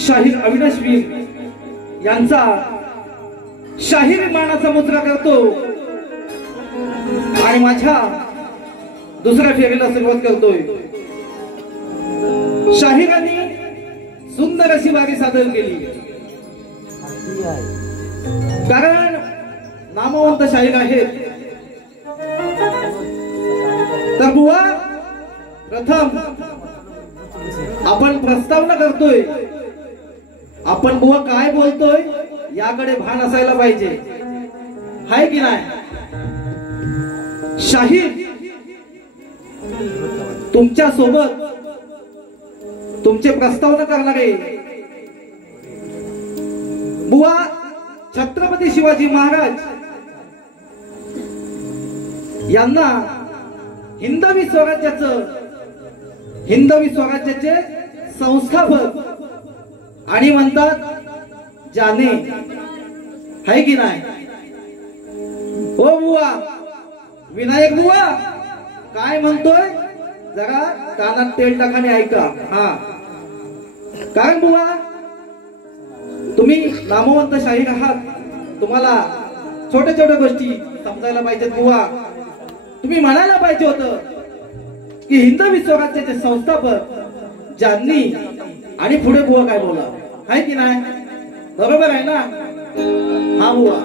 शाहीर अविनाशवीर यांचा शाहीर मानाचा मुजरा करतो आणि माझ्या दुसऱ्या फेरीला सुरुवात करतोय। शाहिरांनी सुंदर अशी वारी सादर केली, कारण नामवंत शाहीर आहेत। तर बुवा, प्रथम आपण प्रस्तावना करतोय, आपण बुवा काय बोलतोय याकडे भान असायला पाहिजे, हाय की नाही? शाहीर तुमच्या सोबत तुमचे प्रस्तावना करणारे बुवा छत्रपती शिवाजी महाराज यांना हिंदवी स्वराज्याचे संस्थापक आणि म्हणतात जाने, हाय की नाही? ओ बुवा, विनायक बुवा काय म्हणतोय जरा कानात तेल टाकाने ऐका। हा, कारण बुवा तुम्ही नामवंत शाहीर आहात, तुम्हाला छोट्या छोट्या गोष्टी समजायला पाहिजेत। बुवा तुम्ही म्हणायला पाहिजे होतं की हिंदवी स्वराज्याचे संस्थापक ज्यांनी, आणि पुढे बुवा काय बोला, हाय की नाही? बरोबर आहे ना? हा बुवा,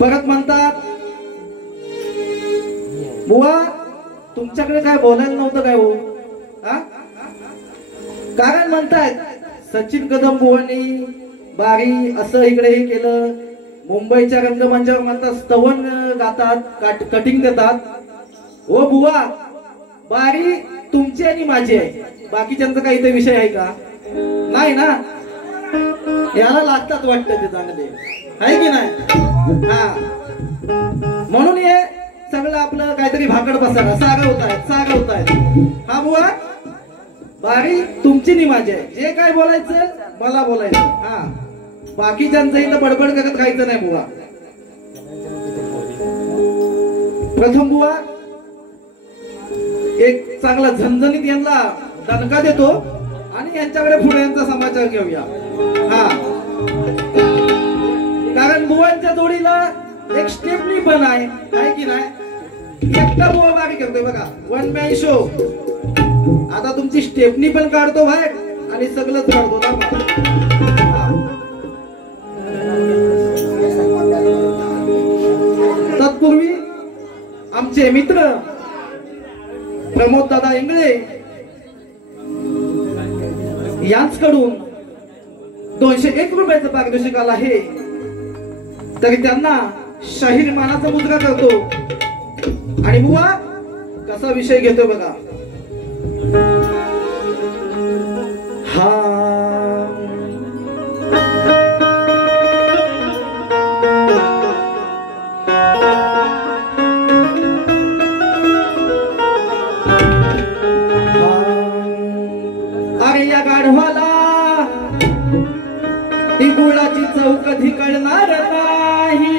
परत म्हणतात बुवा तुमच्याकडे काय बोलायला नव्हतं काय हो? कारण म्हणतायत सचिन कदम बुवांनी बारी असं इकडे हे केलं, मुंबईच्या रंगमंचावर म्हणतात स्तवन गातात, कटिंग देतात। ओ बुवा, बारी तुमची आणि माझी आहे, बाकीच्यांचा काही इथे विषय आहे का? नाही ना? याला लागतात वाटतं ते चांगले, आहे की नाही? हा, म्हणून हे सगळं आपलं काहीतरी भाकड बसायला सागवतायत। हा बुवा, बारी तुमची नि माझी आहे, जे काय बोलायचं मला बोलायचं। हा, बाकीच्यांचं इथं बडबड करत खायचं नाही बुवा। प्रथम बुवा एक चांगला झणझणीत यांना दणका देतो आणि यांच्याकडे पुढे यांचा समाचार घेऊया। हा, कारण बुवांच्या जोडीला एक स्टेपनी पण आहे, आहे की नाही? एकटा बुवा बारी करतोय बघा, वन मॅन शो। आता तुमची स्टेपनी पण काढतो बाहेर आणि सगळंच काढतो ना। तत्पूर्वी आमचे मित्र प्रमोद दादा इंगळे यांच्याकडून 201 रुपयाचं पारितोषिक आलं आहे, तरी त्यांना शाहीर मानाचा मुजरा करतो आणि बुवा कसा विषय घेतो बघा। हा, अरे या गाढवाला ती गुळाची चव कधी कळणार नाही,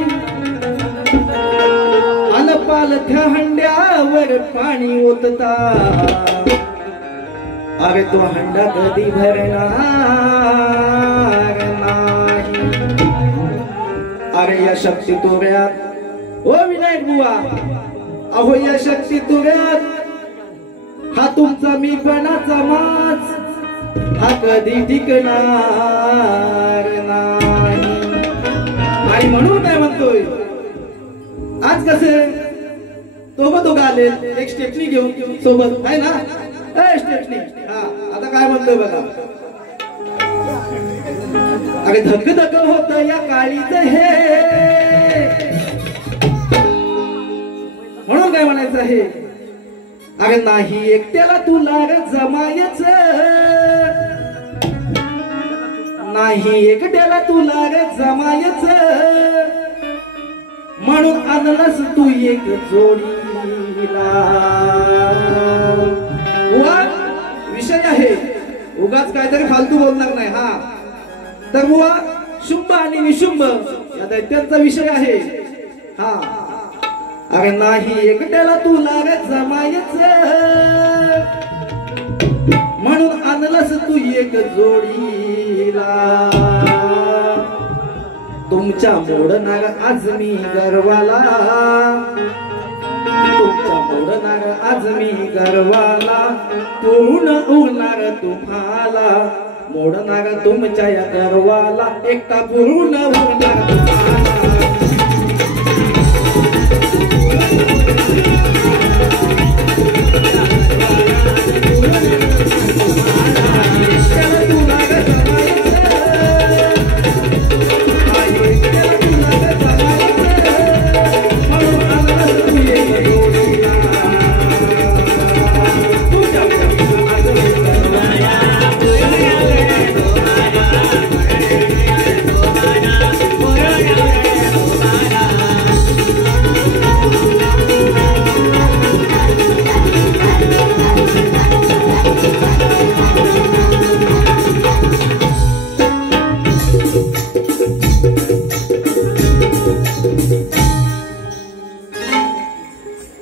पालथ्या हंड्यावर पाणी ओतता, अरे तो हंडा कधी भरणार नाही। अरे या शक्ती तुऱ्यात, ओ विनायक बुवा, अहो या शक्ती तुऱ्यात हा तुमचा मीपणाचा माज हा कधी टिकणार नाही। आणि म्हणून काय म्हणतोय, आज कसे दोघं आले एक स्टेपनी घेऊन सोबत, आहे ना? स्टेपनी, हा, आता काय म्हणतोय बघा। अरे धक धक होत या काळीच हे, म्हणून काय म्हणायचं आहे, अरे नाही एकट्याला तुला जमायच, नाही एकट्याला तुला जमायच, म्हणून आणलंस तू एक जोडीला। विषय आहे, उगाच काहीतरी फालतू बोलणार नाही। हा, तर बुवा शुंभ आणि निशुंभ या दैत्यांचा विषय आहे। हा, अरे नाही एकट्याला तुला जमायच, म्हणून आणलंस तू एक जोडीला, तुमच्या मोडणार आज मी गर्वाला, तुमच्या मोडणार आज मी गर्वाला, पूर्ण उरणार तुम्हाला, मोडणार तुमच्या या गर्वाला, एकटा पूर्ण उरणार तुम्हाला.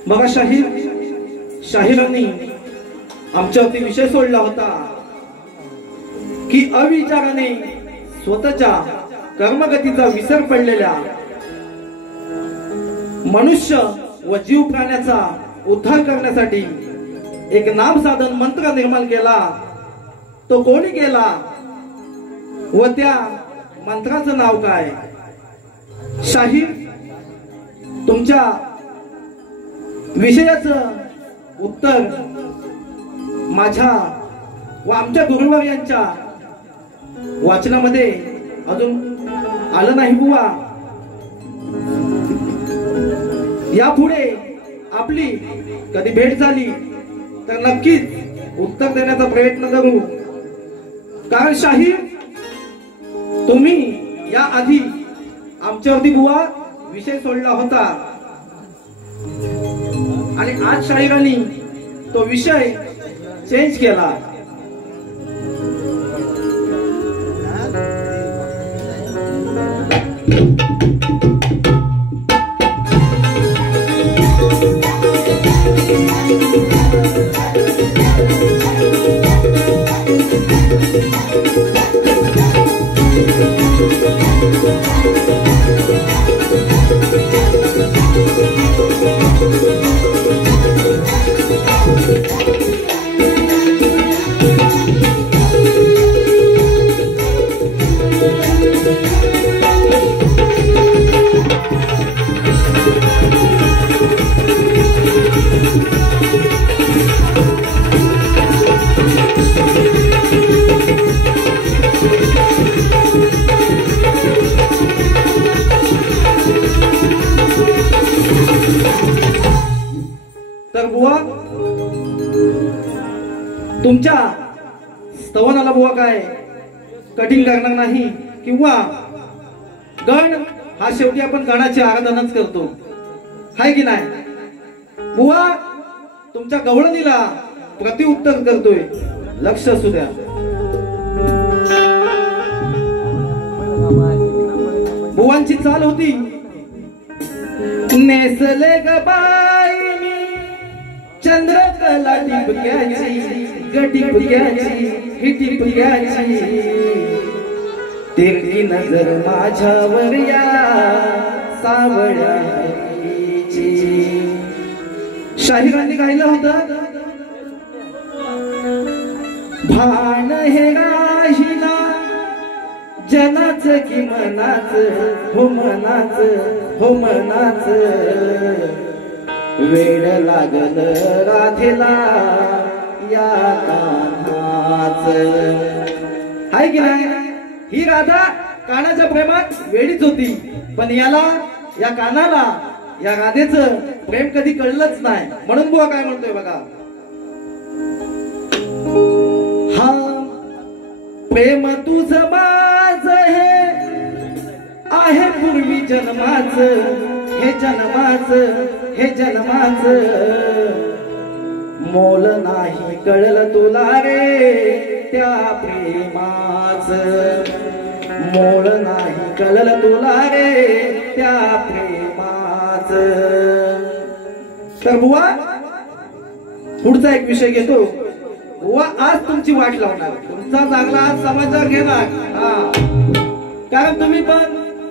बघा शाहिरांनी आमच्यावरती विषय सोडला होता की अविचाराने स्वतःच्या कर्मगतीचा विसर पडलेल्या मनुष्य व जीव प्राण्याचा उद्धार करण्यासाठी एक नाम साधन मंत्र निर्माण केला. तो कोणी केला व त्या मंत्राचं नाव काय? शाहीर तुमच्या विषयाचं उत्तर माझ्या व आमच्या गुरुवर यांच्या वाचनामध्ये अजून आलं नाही बुवा. यापुढे आपली कधी भेट झाली तर नक्कीच उत्तर देण्याचा प्रयत्न करू. कारण शाहीर तुम्ही या आधी आमच्यावरती बुवा विषय सोडला होता आणि आज शाहिरांनी तो विषय चेंज केला. तर बुवा तुमच्या स्तवनाला बुवा काय कठीण करणार नाही किंवा गण हा शेवटी आपण गणाची आराधनाच करतो, हाय की नाही? बुवा तुमच्या गवळणीला प्रतिउत्तर करतोय, लक्ष असू द्या. बुवांची चाल होती, नेसले ग बाई चंद्रकला टिपक्याची गटिपक्याची हिटिपक्याची, तिरकी नजर माझ्यावर या सावळ्याची. शाहिरांनी गायलं होतं, भान हे राहिना जनाच की मनाच, हो मनाच, हो मनाच, वेड लागल राधेला या कान्हाच. हाय की नाही? ही राधा कानाच्या प्रेमात वेडीच होती, पण याला या कानाला या राधेचं प्रेम कधी कळलंच नाही. म्हणून बुवा काय म्हणतोय बघा, हा प्रेम तुझं माझ हे आहे पूर्वी जन्माच, हे जन्माच, हे जन्माच, मोल नाही कळलं तुला रे त्या प्रेमाच, मोल नाही कळलं तुला रे त्या प्रेमाच. तर बुवा पुढचा एक विषय घेतो, बुवा आज तुमची वाट लावणार, तुमचा चांगला समाचार घेणार. कारण तुम्ही पण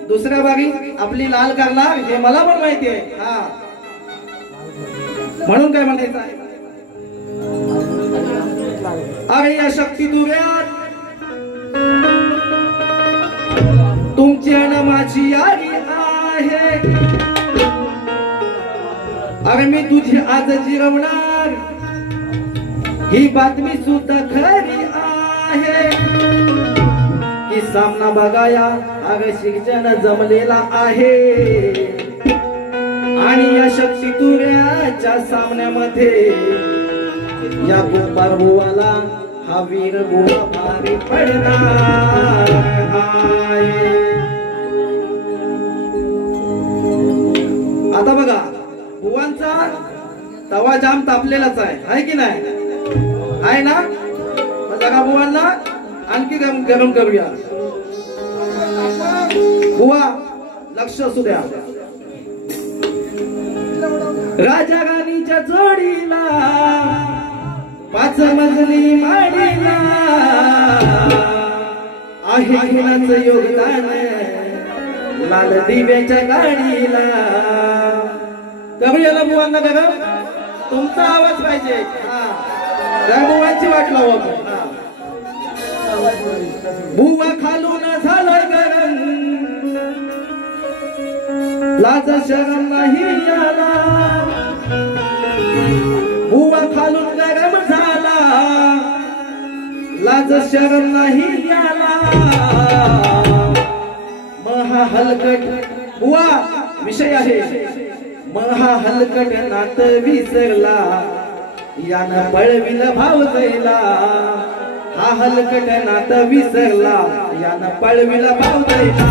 दुसऱ्या बारी आपली लाल करणार हे मला पण माहिती आहे. म्हणून काय म्हणायचं आहे, अरे या शक्ती दुर्यात तुमची आणि माझी यारी आहे. अरे मी तुझी आज जिरवणार ही बातमी सुद्धा खरी आहे की सामना बघाया अरे शिक्षण जमलेला आहे. आणि या शक्ती तुऱ्याच्या सामन्यामध्ये या गोपाळ बुवाला हा वीर बुवा भारी पडणार आहे. आता बघा बुवांचा तवा जाम तापलेलाच आहे की नाही, आहे ना. जगा बुवांना आणखी गरम करूया. बुवा लक्ष असू द्या. राजा राणीच्या जोडीला 5 मजली माडीला आहे खेळाचं योगदान लाल दिव्याच्या गाडीला. करूया ना बुवांना गरम, तुमचा आवाज पाहिजे. बुवांची वाट लावू आपण. बुवा खालून झालं गरम लाज शरम नाही याला. बुवा खालून गरम झाला लाज शरम नाही याला. महा हलकट बुवा विषय आहे. महा हलकट नात विसरला यानं पळविल भाव जायला. हा हलकट नात विसरला यानं पळविल भाव जायला.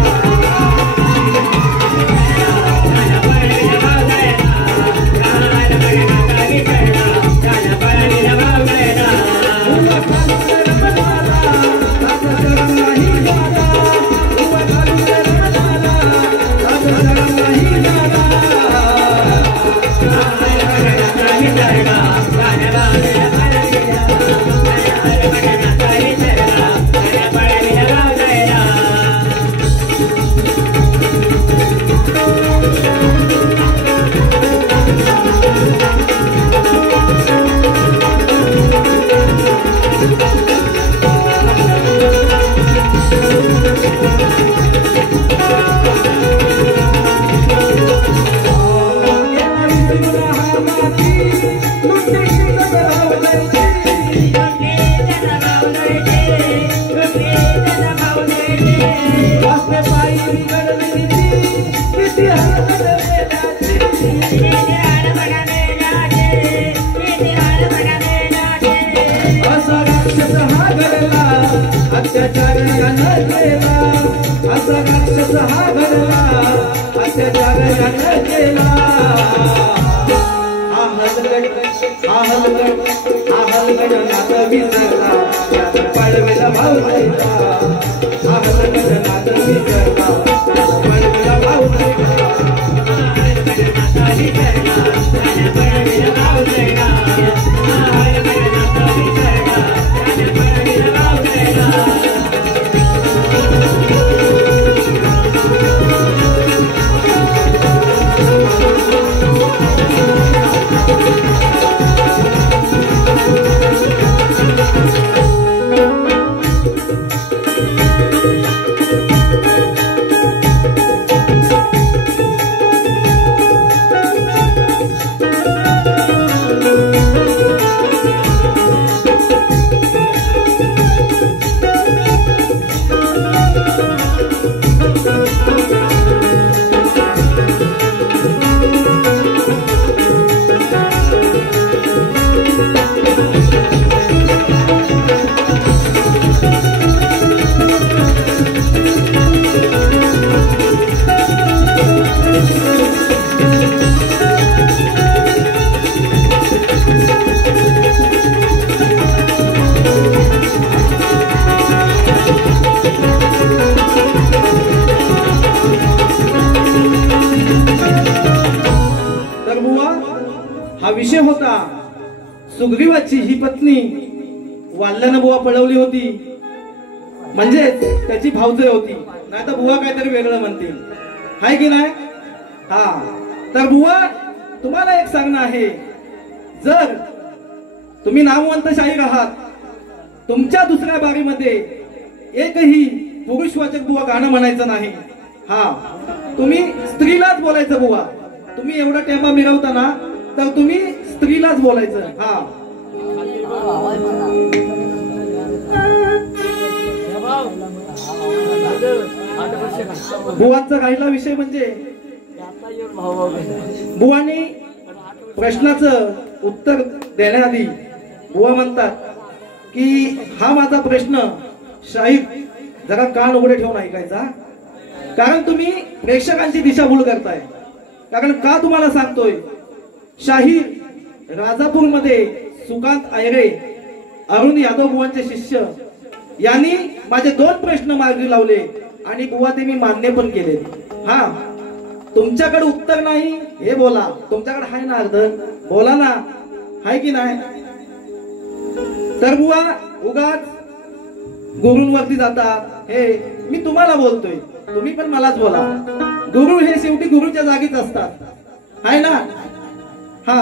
विषय होता सुग्रीवाची ही पत्नी वाल्यानं बुवा पळवली होती, म्हणजे त्याची भावजय होती, नाही तर बुवा काहीतरी वेगळं म्हणतील, हाय की नाही? हा, तर बुवा तुम्हाला एक सांगणं आहे, जर तुम्ही नामवंत शाहीर आहात, तुमच्या दुसऱ्या बारीमध्ये एकही पुरुषवाचक बुवा गाणं म्हणायचं नाही. हा, तुम्ही स्त्रीलाच बोलायचं बुवा. तुम्ही एवढा टेंबा मिरवता ना, तर तुम्ही स्त्रीलाच बोलायचं. हा, बुवांचा राहिला विषय म्हणजे बुवांनी प्रश्नाचं उत्तर देण्याआधी बुवा म्हणतात की हा माझा प्रश्न शाहीर जरा कान उघडे ठेवून ऐकायचा, कारण तुम्ही प्रेक्षकांची दिशाभूल करताय. कारण का तुम्हाला सांगतोय, शाहीर राजापूरमध्ये सुकांत आयरे, अरुण यादव बुवांचे शिष्य यांनी माझे 2 प्रश्न मार्गी लावले आणि बुवा ते मी मान्य पण केले. हा, तुमच्याकडे उत्तर नाही हे बोला, तुमच्याकडे हाय ना अर्ध बोला ना, हाय की नाही? तर बुवा उगाच गुरूंवरती जातात. हे मी तुम्हाला बोलतोय, तुम्ही पण मलाच बोला. गुरु हे शेवटी गुरुच्या जागीच असतात, हाय ना? हा,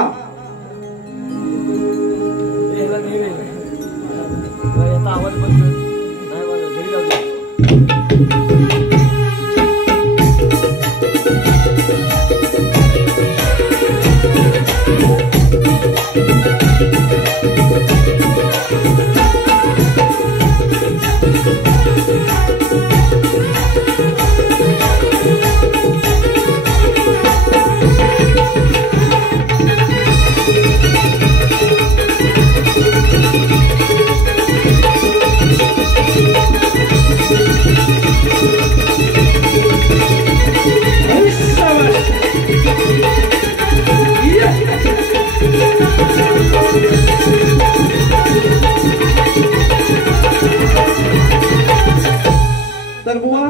तर बुवा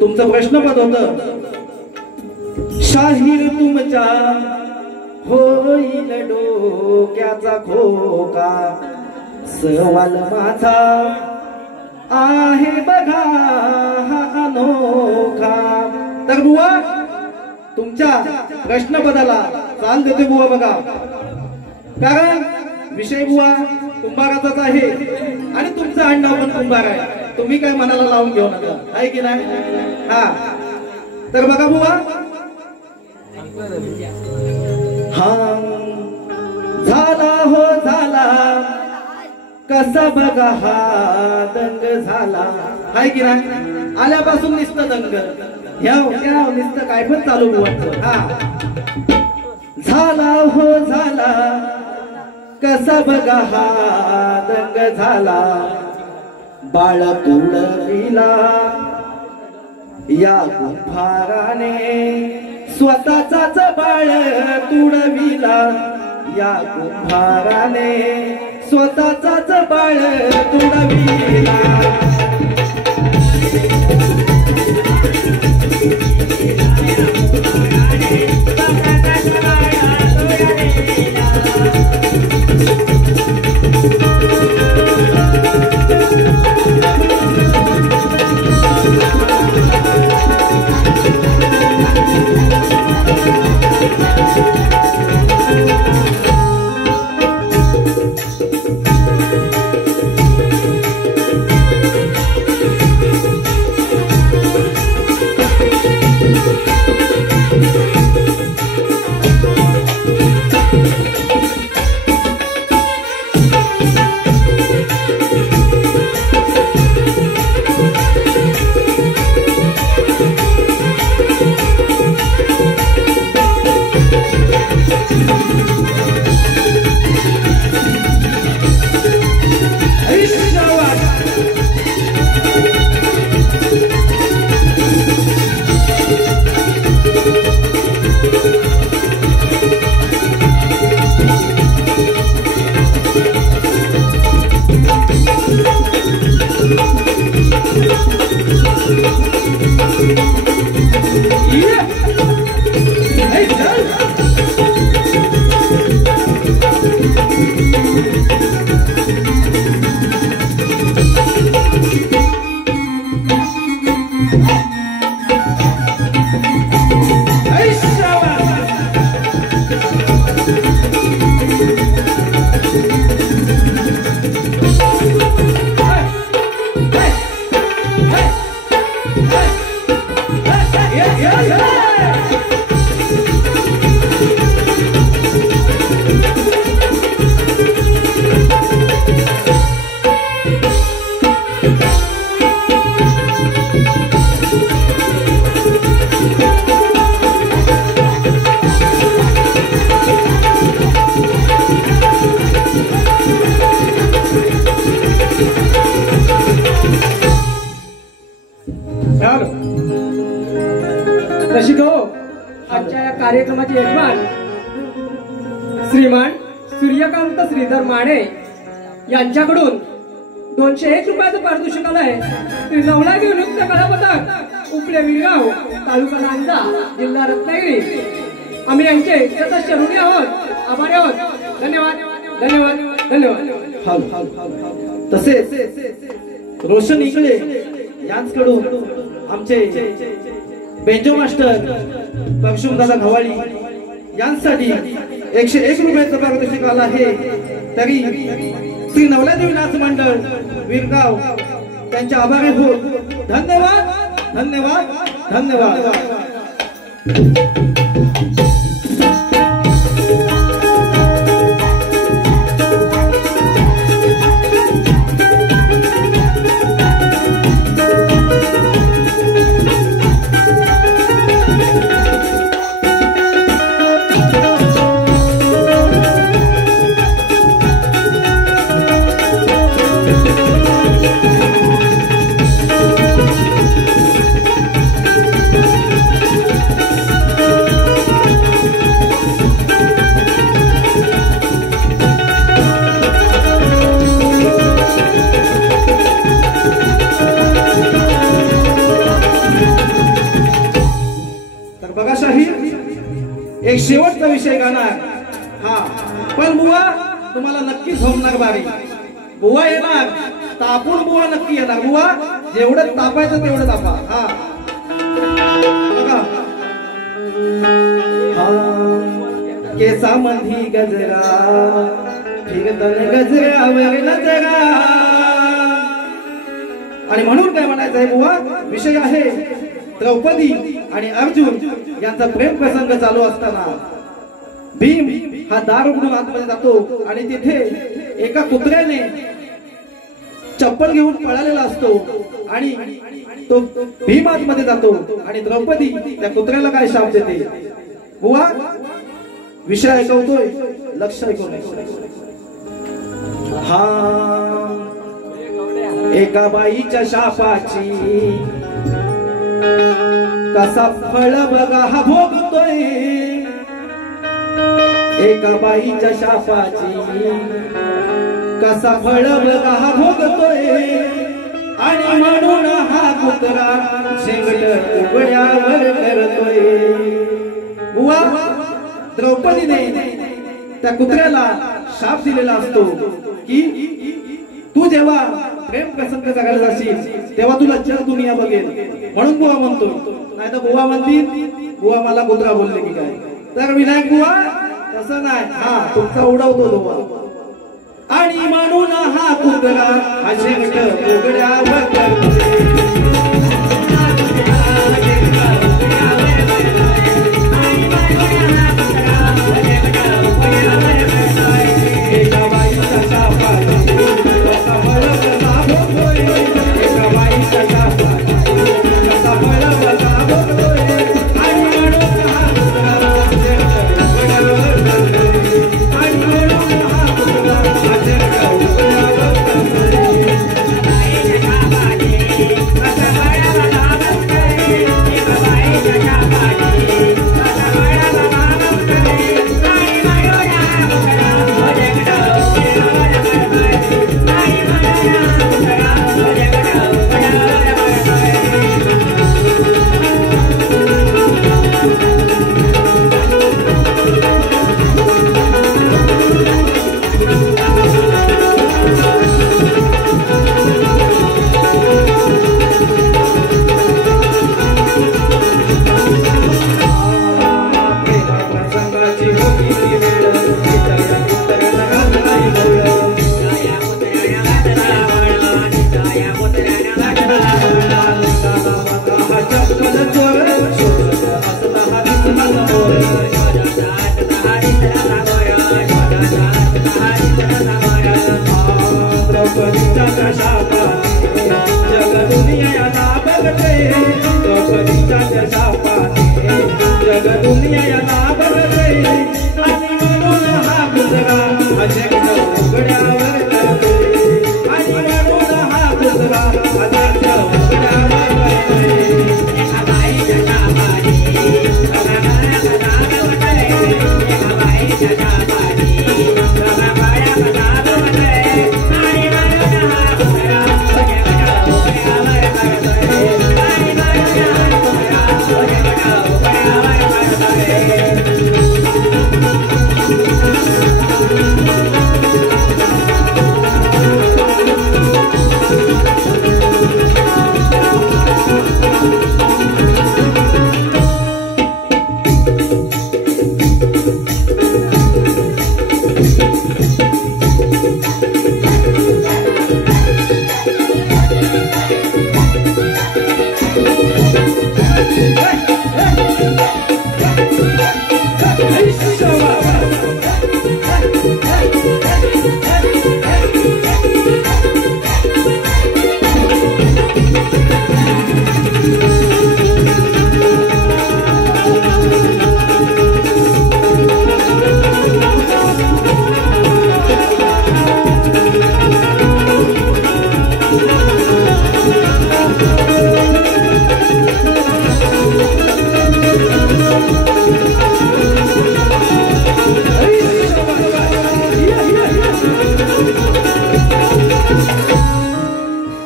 तुमचं प्रश्नपद होतं, शाहीर तुमच्या होईल डोक्याचा खोका, सवाल माझा आहे बघा हा अनोखा. तर बुवा तुमच्या प्रश्नपदाला चाल देते बुवा बघा, कारण विषय बुवा कुंभाराचाच आहे आणि तुमचं आडनाव पण कुंभार आहे. तुम्ही काय मनाला लावून घेऊ नका, आहे की नाही? हा, तर बघा बुवा, हा झाला हो झाला कसा बघा हा दंग झाला, आहे की नाही? आल्यापासून नुसतं दंग, ह्या नुसतं काय पण चालू बुवांचं. हा, झाला हो झाला कसा बघा हा दंग झाला, बाळ तुडविला या कुंभाराने, स्वतःचाच बाळ तुडविला या कुंभाराने, स्वतःचाच बाळ तुडविला. कार्यक्रमाचे यजमान श्रीमान सूर्यकांत श्रीधर माने यांच्याकडून 201 रुपयाचं पारितोषिक आलंय। श्री नवलागी नृत्य कला पथक उपले विरगाव तालुका लांजा जिल्हा रत्नागिरी। आम्ही यांचे सतत ऋणी आहोत, आभारी आहोत। धन्यवाद धन्यवाद धन्यवाद। तसेच रोशन इकडे यांच्याकडून आमचे बेंजो मास्टर परशुम दादा घवाळी यांसाठी 101 रुपयाचं पारितोषिक आलं आहे। तरी श्री नवलादेवी नाच मंडळ विरगाव त्यांच्या आभारी होत। धन्यवाद धन्यवाद धन्यवाद। एक शेवटचा विषय गाणार हा, पण बुवा तुम्हाला नक्कीच होणार बारी। बुवा येणार तापून, बुवा नक्की येणार। बुवा जेवढं तापायचं तेवढं तापा। हा बघा, केसामध्ये गजरा फिरतन गजऱ्यावर नजरा। आणि म्हणून काय म्हणायचं आहे बुवा, विषय आहे द्रौपदी आणि अर्जुन यांचा प्रेम प्रसंग चालू असताना भीम हा दार उघडून आतमध्ये जातो आणि तिथे एका कुत्र्याने चप्पल घेऊन पळालेला असतो आणि तो भीम आतमध्ये जातो आणि द्रौपदी त्या कुत्र्याला काय शाप देते। बुवा विषय ऐकवतोय, लक्ष ऐकून। हा एका बाईच्या शापाची कसा फळ बघा हा भोगतोय। एका बाईच्या शापाची कसा फळ बघा हा भोगतोय। आणि म्हणून हा कुत्रा शेंगट उघड्यावर करतोय। बुवा द्रौपदीने त्या कुत्र्याला शाप दिलेला असतो की तू जेव्हा प्रेम प्रसंग जगायला जाशील तेव्हा तुला जग दुनिया बघेल। म्हणून बुवा म्हणतो, नाही तर बुवा म्हणतील बुवा मला कुत्रा बोलले की काय। तर विनायक बुवा तसं नाही, हा तुमचा उडवतो तो बुवा। आणि म्हणून हा कुत्रा हा शेंगट उघड्यावर करतोय। Yeah.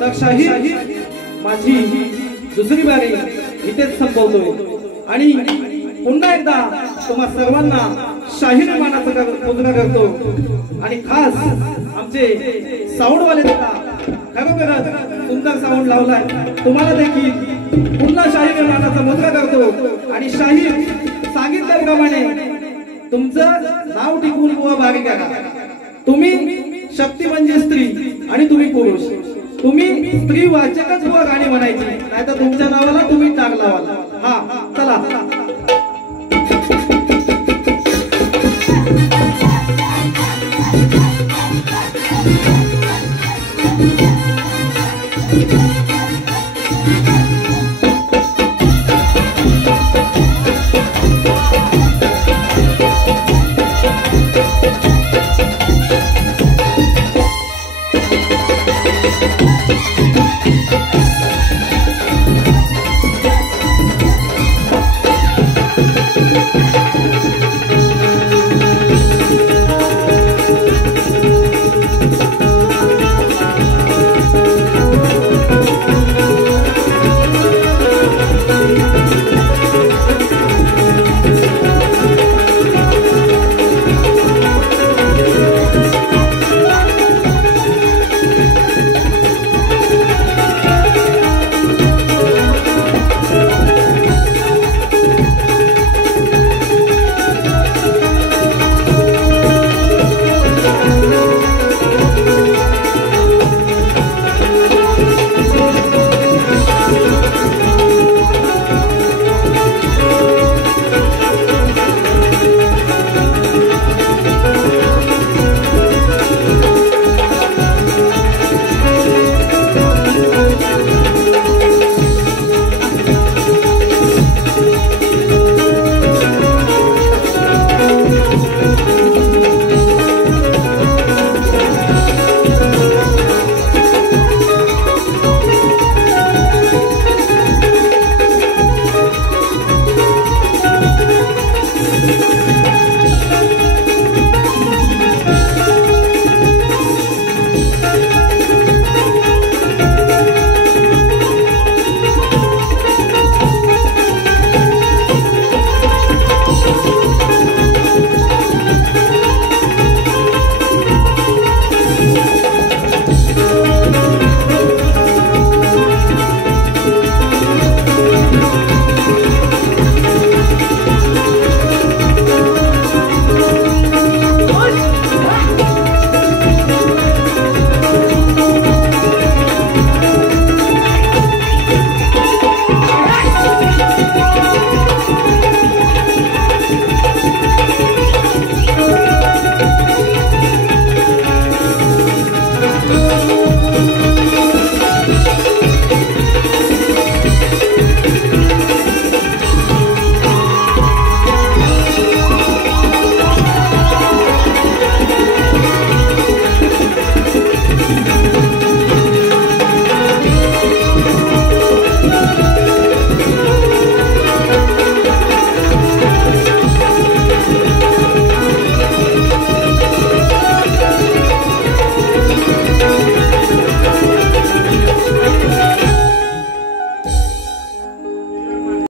तर शाहीर माझी दुसरी बारी इथेच संपवतोय आणि पुन्हा एकदा तुम्हा सर्वांना शाहीर मानाचा पूजना करतो आणि खास आमचे साऊंडवाले खरोखरच सुंदर साऊंड लावलाय तुम्हाला देखील पुन्हा शाहीर मानाचा मुद्रा करतो आणि शाहीर सांगितल्याप्रमाणे तुमचं नाव टिकवून बुवा बारी करा. तुम्ही शक्ती म्हणजे स्त्री आणि तुम्ही पुरुष. तुम्ही स्त्री वाचकच बुवा गाणी म्हणायची नाहीतर तुमच्या नावाला तुम्ही टाक लावाल. हा चला